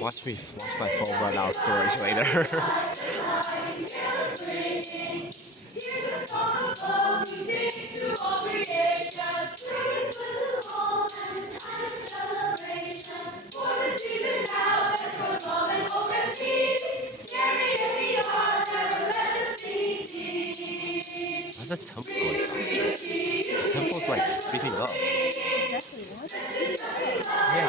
Watch my phone run out of storage later. How's the tempo going faster? The tempo's like speeding up. Exactly. Why is it speeding up? Yeah.